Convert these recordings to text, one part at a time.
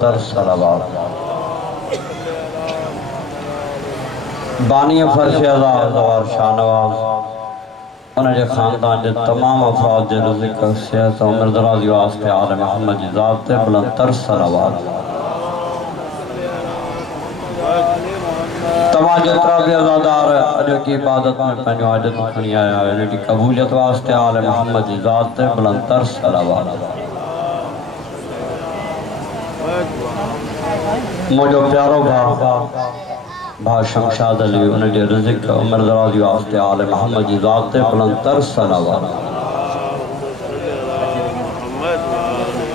बुलंदतर सलावत। बानी फर्श आज़ाद और शाहनवाज उनके खानदान के तमाम अफराद के रिज़्क़ सेहत और उम्र दराज़ी वास्ते आले मोहम्मद की ज़ात ते बुलंदतर सलावत। तमाम जितना भी अज़ादार अॼु की इबादत में पंहिंजो हाजत खणी आया है इनकी कबूलियत वास्ते आले मोहम्मद की ज़ात ते बुलंदतर सलावत। मुझो प्यारो भा शमशाद अली उनके रिज़्क़ उम्र दराज़ी वास्ते आले मोहम्मद की ज़ात ते बुलंदतर सलावत।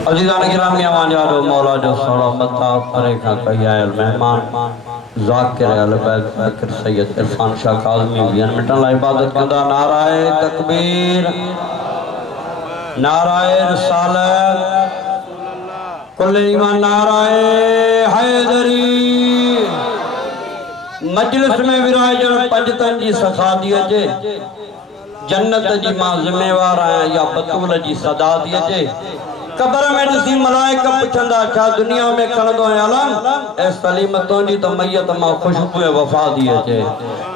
अज़ीज़ान गिरामी अमानियारो मौला जो सोलो मता परे का कई आयल मेहमान ज़ाकिर अहल-बैत ज़ाकिर सैयद इरफान शाह काज़मी 20 मिनटन लाइ इबादत कंदा। नाराए तकबीर, नाराए रिसालत, कुल ईमान, नाराए हैदरी। मजलिस में विराजन पंजतन जी सखा दिए जे जन्नत जी मां जिम्मेवार आया या बतूल जी सदा दिए जे कब्र में ॾिसी मलाइका पुछंदा छा दुनिया में खणंदो है आलम ऐ सलीम तोंजी तो मैयत मां खुशबू वफा दिए जे।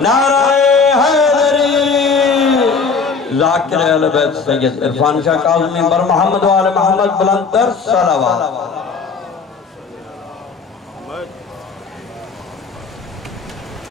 नाराए हैदरी। ज़ाकिर अहल बैत सैयद इरफान शाह काज़मी बर मोहम्मद वाले मोहम्मद बुलंदतर सलावत।